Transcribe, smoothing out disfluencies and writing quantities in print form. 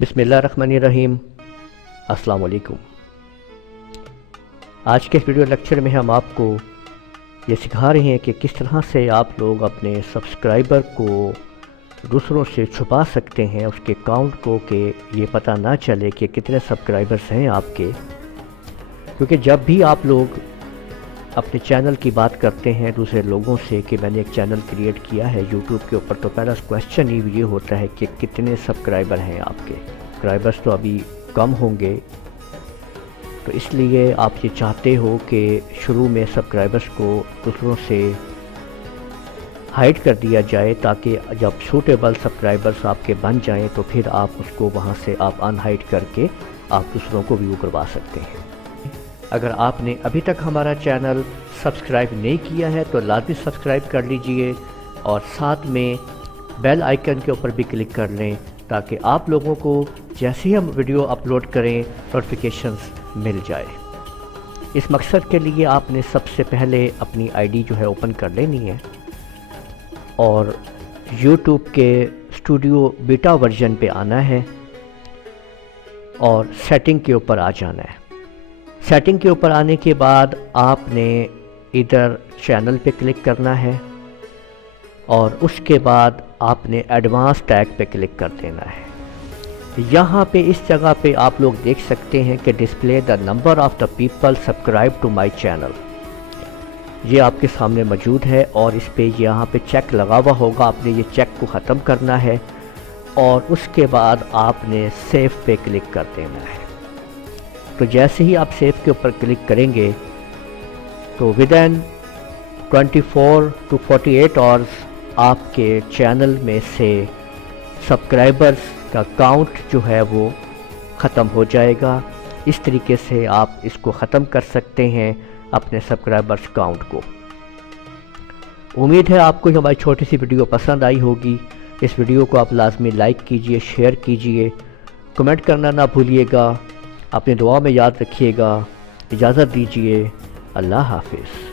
بسم اللہ الرحمن الرحیم۔ السلام علیکم۔ آج کے ویڈیو لیکچر میں ہم آپ کو یہ سکھا رہے ہیں کہ کس طرح سے آپ لوگ اپنے سبسکرائبر کو دوسروں سے چھپا سکتے ہیں، اس کے اکاؤنٹ کو، کہ یہ پتہ نہ چلے کہ کتنے سبسکرائبرز ہیں آپ کے۔ کیونکہ جب بھی آپ لوگ اپنے چینل کی بات کرتے ہیں دوسرے لوگوں سے کہ میں نے ایک چینل کریٹ کیا ہے یوٹیوب کے اوپر، تو پہلا کویسچن ہی یہ ہوتا ہے کہ کتنے سبسکرائبر ہیں آپ کے۔ سبسکرائبرز تو ابھی کم ہوں گے، تو اس لیے آپ یہ چاہتے ہو کہ شروع میں سبسکرائبرز کو دوسروں سے ہائیڈ کر دیا جائے، تاکہ جب سوٹیبل سبسکرائبرز آپ کے بن جائیں تو پھر آپ اس کو وہاں سے آپ ان ہائیڈ کر کے آپ دوسروں کو ویو کروا سکتے ہیں۔ اگر آپ نے ابھی تک ہمارا چینل سبسکرائب نہیں کیا ہے تو لازمی سبسکرائب کر لیجئے، اور ساتھ میں بیل آئیکن کے اوپر بھی کلک کر لیں، تاکہ آپ لوگوں کو جیسے ہی ہم ویڈیو اپلوڈ کریں نوٹیفیکیشنز مل جائے۔ اس مقصد کے لیے آپ نے سب سے پہلے اپنی آئی ڈی جو ہے اوپن کر لینی ہے، اور یوٹیوب کے اسٹوڈیو بیٹا ورژن پہ آنا ہے، اور سیٹنگ کے اوپر آ جانا ہے۔ سیٹنگ کے اوپر آنے کے بعد آپ نے ادھر چینل پہ کلک کرنا ہے، اور اس کے بعد آپ نے ایڈوانس ٹیگ پہ کلک کر دینا ہے۔ یہاں پہ اس جگہ پہ آپ لوگ دیکھ سکتے ہیں کہ display the number of the people subscribe to my channel, یہ آپ کے سامنے موجود ہے، اور اس پہ یہاں پہ چیک لگا ہوا ہوگا، آپ نے یہ چیک کو ختم کرنا ہے، اور اس کے بعد آپ نے سیو پہ کلک کر دینا ہے۔ تو جیسے ہی آپ سیو کے اوپر کلک کریں گے تو ودین 24 to 48 آورز آپ کے چینل میں سے سبسکرائبرز کا کاؤنٹ جو ہے وہ ختم ہو جائے گا۔ اس طریقے سے آپ اس کو ختم کر سکتے ہیں اپنے سبسکرائبرز کاؤنٹ کو۔ امید ہے آپ کو ہماری چھوٹی سی ویڈیو پسند آئی ہوگی۔ اس ویڈیو کو آپ لازمی لائک کیجئے، شیئر کیجئے، کمنٹ کرنا نہ بھولیے گا، اپنے دعا میں یاد رکھیے گا۔ اجازت دیجئے، اللہ حافظ۔